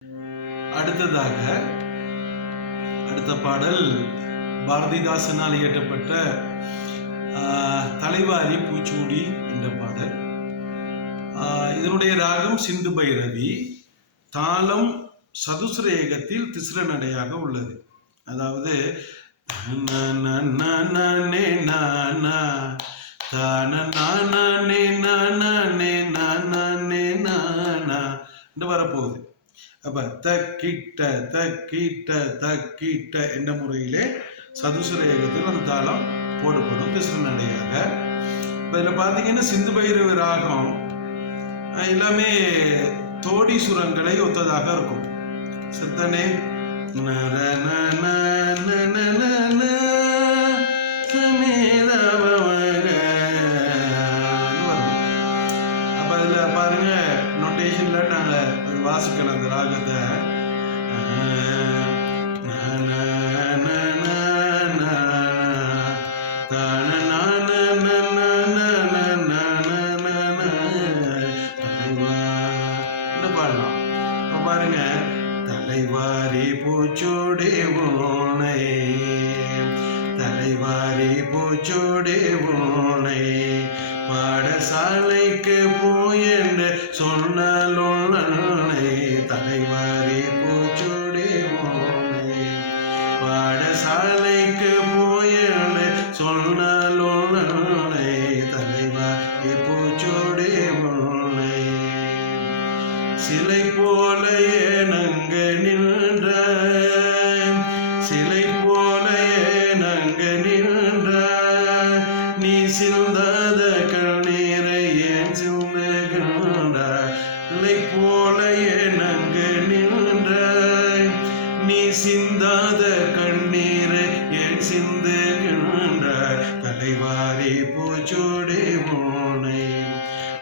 அடுத்ததாக அடுத்த பாடல் பாரதிதாசனால் இயற்றப்பட்ட தலைவாரி பூச்சூடி என்ற பாடல். இதனுடைய ராகம் சிந்து பைரவி, தாளம் சதுசுரேகத்தில் திஸ்ர நடையாக உள்ளது. அதாவது வரப்போகுது. அப்ப தக்கிட்ட தக்கிட்ட தக்கிட்ட என்ற முறையிலே சதுசுரேகத்தில் அந்த தாளம் போடப்படும் திஸ்ர நடையாக. இதுல பாத்தீங்கன்னா சிந்து பைரவி ராகம் எல்லாமே தோடி சுரங்களை ஒத்ததாக இருக்கும். சித்தனே அப்ப அதுல பாருங்க, நோட்டேஷன்ல நாங்க வாசிக்கலாம் அந்த ராகத்தை. பாடலாம். பாருங்க, தலைவாரி பூச்சோடே ஓனை, தலைவாரி பூச்சோடே ஓனை, பாடசாலைக்கு போயென்று சொன்னாலும் நன்னை, தலைவாரி பூச்சோடே ஓனை, பாடசாலைக்கு போயென்று சொன்னாலும் நன்னை, தலைவாரி பூச்சோடே ஓனை, சிலை போல ஏனங்க நின்ற, சிலை போல ஏனங்க நின்ற, நீ சிந்தாத கண்ணீரை ஏன் சிந்துகின்ற, சிலை போல ஏனங்க நின்ற, நீ சிந்தாத கண்ணீரை ஏன் சிந்துகின்ற, தலைவாரி பூச்சோடே ஓனை,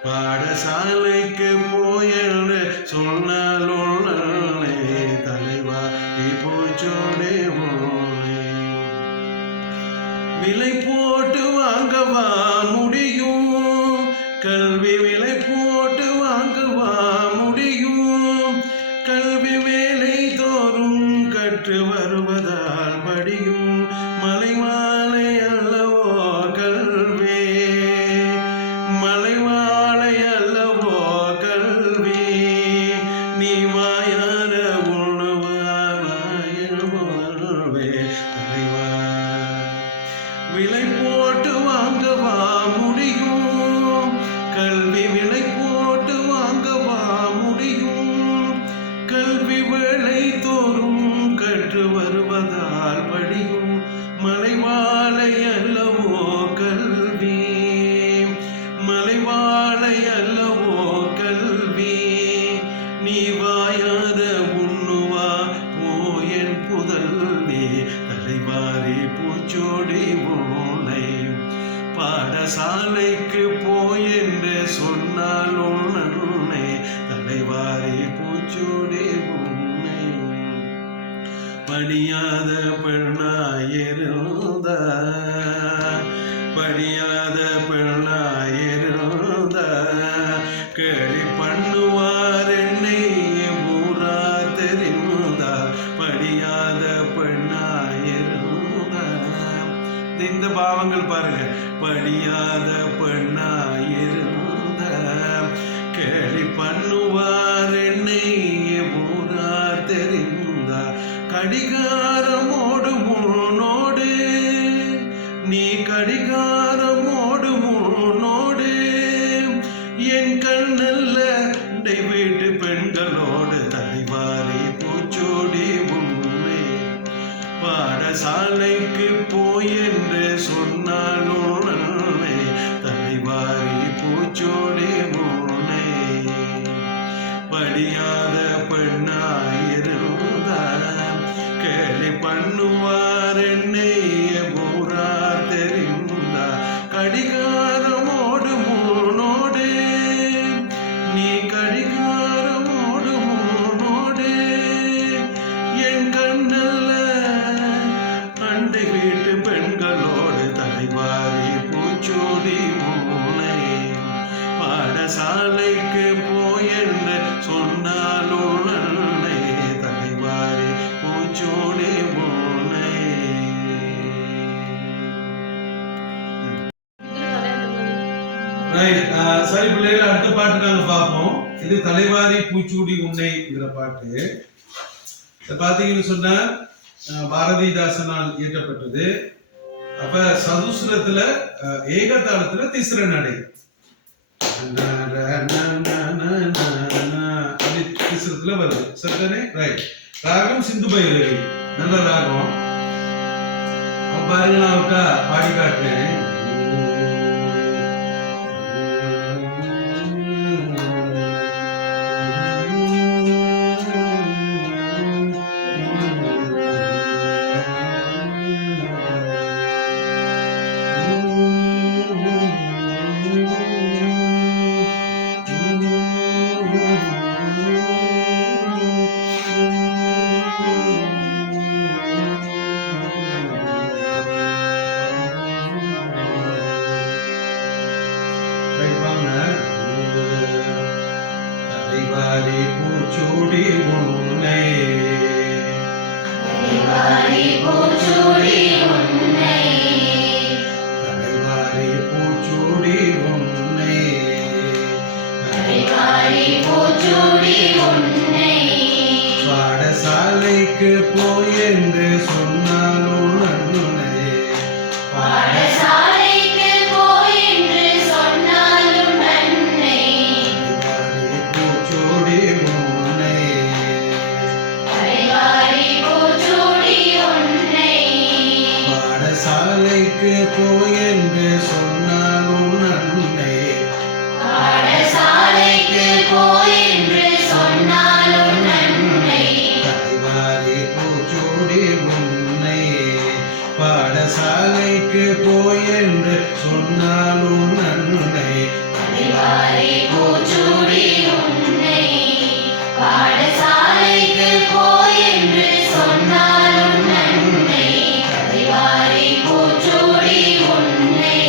பாடசாலைக்கு போயென்று சொன்னாலும் நன்னை, தலைவாரி பூச்சோடே ஓனை, விலை போட்டு வாங்கவா முடியும், கல்வி விலை போட்டு வாங்கவா முடியும், கல்வி வேலை தோறும் கற்று வருவதால் படியும், மலைவாழை அல்லவோ கல்வி, மலைவாழை அல்லவோ கல்வி, நீ வாயார உணவாவே தலைவா, விலை போட்டு வாங்கவா முடியும், கல்வி விலை போட்டு வாங்கவா முடியும், கல்வி வேலை தோறும் கற்று வருவதால் படியும், மலைவாழை அல்லவோ கல்வி, மலைவாழை அல்லவோ கல்வி, நீ வாயார உண்ணுவா போயன் புதல்வி, தலைவாரி பூச்சோடி ஓனை, பாடசாலைக்கு போயென்று சொன்னாலும் நன்னை, தலைவாரி பூச்சோடி ஓனை, படியாத பெண்ணாயிருந்த, படியாத பெண்ணாயிருந்த, கேலி பண்ணுவார் என்னை ஊரா தெரிந்தார், படியாத பெண்ணாயிருந்த, இந்த பாவங்கள் பாருங்க, படியாத பெண்ணாயிருந்த, கேலி பண்ணுவார் என்னை ஊரா தெரிந்தார், கடிகாரமோடு முன்னோடு, நீ கடிகாரமோடு முன்னோடு, என் கண்ணல்ல வீட்டு பெண்களோடு, தலைவாரி பூச்சோடி உண்மை, பாடசாலைக்கு போயென்று சொன்னாலும் நன்மை, தலைவாரி பூச்சோடி உண்மை, படியாத பெண்ணாயிருந்த, கேலி பண்ணுவார் என்னை ஊரா தெரிந்தார், கடிகாரமோடு முன்னோடு, நீ கடிகாரமோடு முன்னோடு, என் கண்ணல்ல அண்டை வீட்டு பெண்களோடு, தலைவாரி பூச்சோடி மூனை, பாடசாலைக்கு போயென்று சொன்னாலும் நன்னை, ரைட். சரி பிள்ளைகள், அடுத்த பாட்டு நாங்க பார்ப்போம். இது தலைவாரி பூச்சூடி உன்னைங்கிற பாட்டு. பாத்தீங்கன்னு சொன்னா பாரதிதாசனால் இயற்றப்பட்டது. அப்ப சதுஸ்ரத்துல ஏகதாளத்துல திஸ்ர நடை, திஸ்ரத்துல வருது. சரிதானே? ரைட். ராகம் சிந்து பைரவி, நல்ல ராகம். பாருங்க, நான் பாடி காட்டுறேன். தலைவாரி பூச்சூடி உன்னை, தலைவாரி பூச்சூடி உன்னை, தலைவாரி பூச்சூடி உன்னை, தலைவாரி பூச்சூடி உன்னை, பாடசாலைக்கு போய் என்று சொன்னாலும் நன்மை, பாடசாலைக்கு போய் என்று சொன்னாலும் நன்மை, பூச்சூடி உன்னை, தலைவாரி பூச்சூடி உன்னை, பாடசாலைக்கு போய் என்று சொன்னாலும் நன்மை, பாடசாலைக்கு போய் என்று சொன்னாலும் நன்மை, தலைவாரி பூச்சூடி உன்னை, பாடசாலைக்கு போய் என்று சொன்னாலும் நன்மை, தலைவாரி பூச்சூடி உன்னை, பாடசாலைக்கு போய் என்று சொன்னாலும் நன்மை, தலைவாரி பூச்சூடி உன்னை,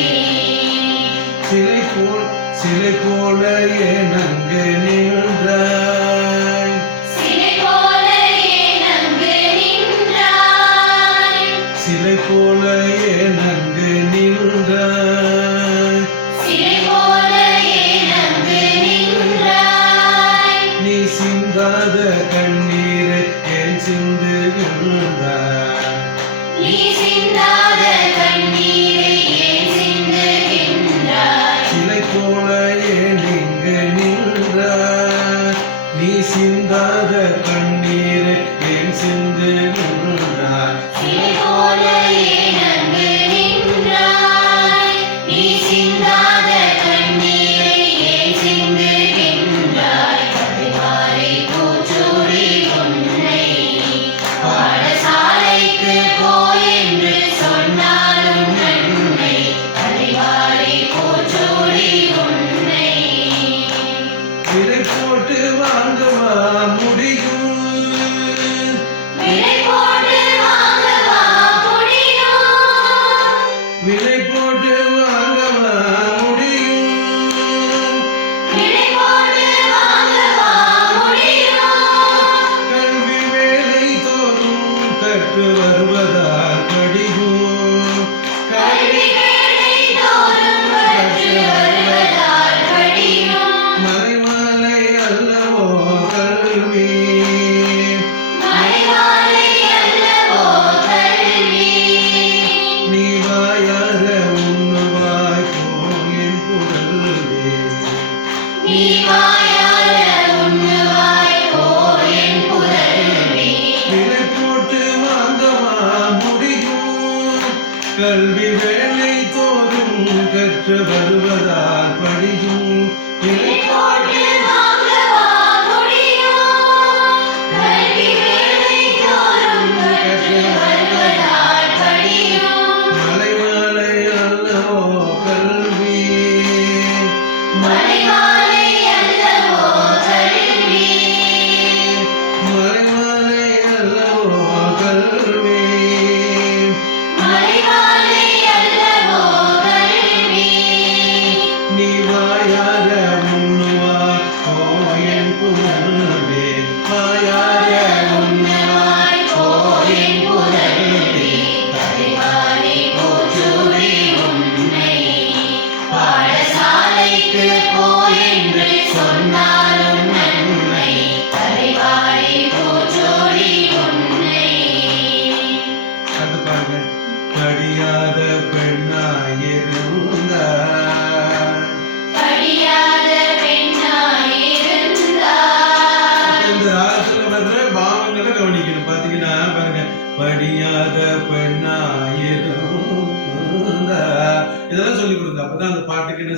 சிலை போல ஏனங்கு நின்றாய், சிலை போல ஏனங்கு நின்றாய், சிலை போல ஏனங்கு நின்றாய், சிலை போல ஏனங்கு நின்றாய், நீ சிந்தாத கண்ணீரை ஏன் சிந்துகின்றாய், நீ சிந்தாத கண்ணீரை ஏன் சிந்துகின்றாய், சிலை போல ஏன் இங்கு நின்றாய், நீ சிந்தாத கண்ணீரை ஏன் சிந்துகின்றாய், சிலை போல ஏனங்கு நின்றாய், நீ சிந்தாத கண்ணீரை ஏன் சிந்துகின்றாய், தலைவாரி பூச்சூடி உன்னை, பாடசாலைக்கு போய் என்று சொன்னாலும் நன்மை, தலைவாரி பூச்சூடி உன்னை, விலை போட்டு வாங்கவா முடியும், விலை போட்டு வாங்கவா முடியும், விலை போட்டு வாங்கவா முடியும், விலை போட்டு வாங்கவா முடியும், கல்வி வேலை தோறும் கற்று வருவதால் படியும், கல்வி வேலை தோறும் கற்று வருவதால் படியும், மறைமாலை அல்லவோ கல்வி, மறைமாலை அல்லவோ கல்வி, நீ வாயார உண்ணுவாய் போயின் புகழ்வே, நீ வாயார உண்ணுவாய் போயின் புகழ்வே, விலை போட்டு வாங்கவா முடியும், கல்வி வேலை தோறும் கற்று வருவதால் படியும், விலை போட்டு வாங்கவா முடியும், கல்வி வேலை தோறும் கற்று வருவதால் படியும், மலைமாலை அல்லவோ கல்வி, மலைமாலை அல்லவோ கல்வி, மலைமாலை அல்லவோ கல்வி, மலைமாலை அல்லவோ கல்வி, நீ வாயார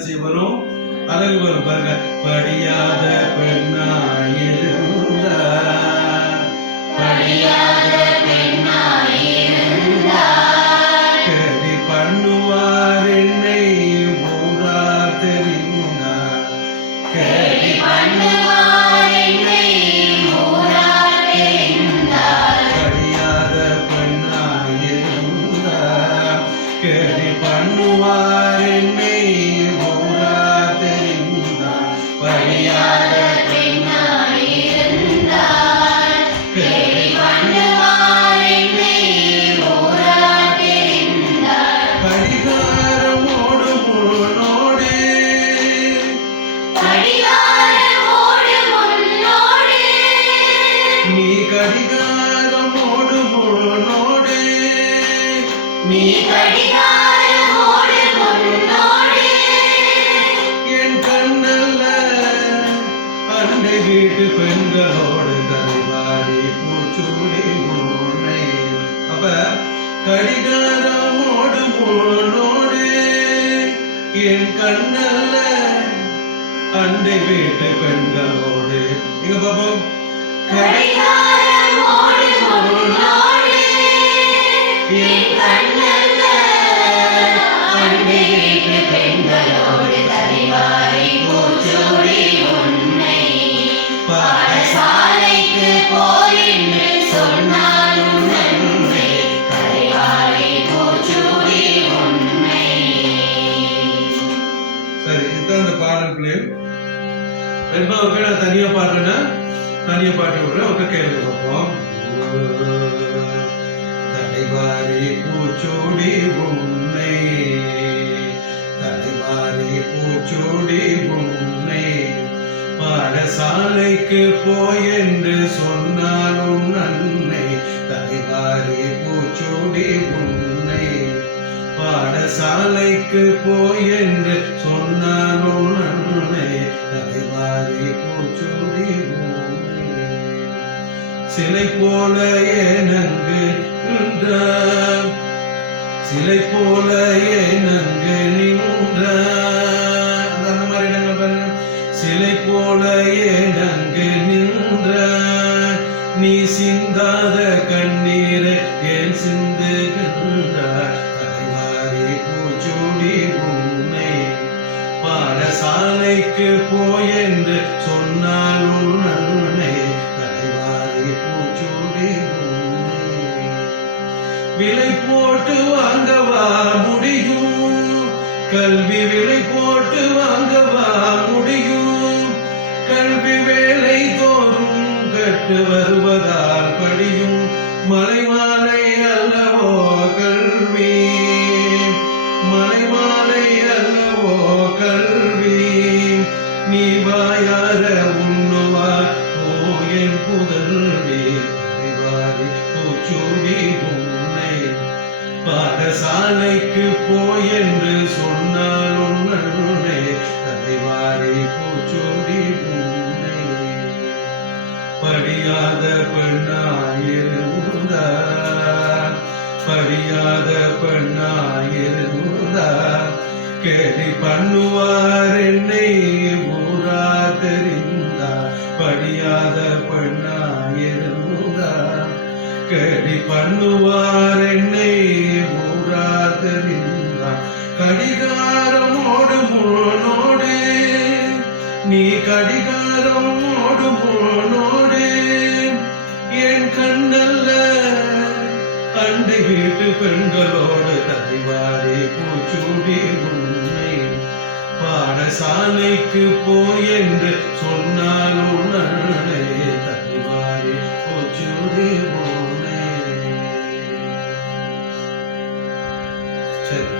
செய்வரும் அழகு வரும் பாருங்க. படியாத பெண்ணாயிருந்தார், படியாத பெண்ணாயிருந்தார், கேலி பண்ணுவார் என்னை ஊரார் தெரிந்தார், கேலி பண்ணுவார் என்னை ஊரார் தெரிந்தார். படியாத பெண்ணாயிருந்தார், கேலி பண்ணுவார் என்னை ஊரார் தெரிந்தார், படியாத பெண்ணாயிருந்தார், கேலி பண்ணுவார் என்னை ஊரார் தெரிந்தார். கடிகாரமோடு முன்னோடு கடிகாரமோடு முன்னோடு, நீ கடிகாரமோடு முன்னோடு நீ கடிகாரமோடு முன்னோடு, என் கண்ணல்ல அண்டை வீட்டு பெண்களோடு தலைவாரி பூச்சூடி முன்னை. அப்ப கடிகாரமோடு முன்னோடு என் கண்ணல்ல அண்டை வீட்டு பெண்களோடு. இங்க பாப்போம். கடிகாரமோடு முன்னோடு, என் கண்ணல்ல அண்டை வீட்டு பெண்களோடு தலைவாரி பூச்சூடி உன்னை. பாடசாலைக்கு போய் என்று சொன்னாலும் நன்மை, தலைவாரி பூச்சூடி உன்னை. சரி, இதுதான் இந்த பாடல் பிள்ளைகள். ரெண்டு ஒரு நான் தனியா பாடுறேன்னா தனியா பாட்டு விடுறேன். ஒரு கேள்வி பார்ப்போம். தலைவாரி பூச்சூடி உன்னை, தலைவாரி பூச்சூடி உன்னை, பாடசாலைக்கு போய் என்று சொன்னாலும் நன்மை, தலைவாரி பூச்சூடி உன்னை, பாடசாலைக்கு போய் என்று சொன்னாலும் நன்மை, தலைவாரி பூச்சூடி உன்னை. சிலை போல ஏனங்கு நின்றார், சிலை போல ஏனங்கு நின்றார். அந்த மாதிரி இடங்கள் பாருங்க. சிலை போல ஏனங்கு நின்றார், நீ சிந்தாத கண்ணீரை ஏன் சிந்துகின்றார், தலைவாரி பூச்சூடி உன்னை, பாடசாலைக்கு போய் என்று சொன்னாலும் நன்மை, தலைவாரி பூச்சூடி உன்னை. விலை போட்டு வாங்கவா முடியும், கல்வி விலை போட்டு வாங்கவா முடியும், கல்வி வேலை தோறும் கட்டு வருவதால் படியும், மலைமாலை அல்லவோ கல்வி, மலைமாலை அல்லவோ கல்வி, நீ வாயார உண்ணுவார் ஓ என் புதல்வி, தலைவாரி பூச்சூடி உன்னை, பாடசாலைக்கு போய் என்று சொன்னாலும் நன்மை, தலைவாரி பூச்சூடி உன்னை. படியாத பெண்ணாயிருந்தார், படியாத பெண்ணாயிருந்தார், கேலி பண்ணுவார் என்னை ஊரா தெரிந்தார், படியாத பெண்ணாயிருந்தார், கேலி பண்ணுவார் என்னை ஊரா தெரிந்தார். கடிகாரமோடு முன்னோடு, நீ கடிகாரமோடு முன்னோடு, என் கண்ணல்ல அண்டை வீட்டு பெண்களோடு தலைவாரி பூச்சூடி உன்னை, பாடசாலைக்கு போய் என்று சொன்னாலும் நன்மை, தலைவாரி பூச்சூடி உன்னை. சரி.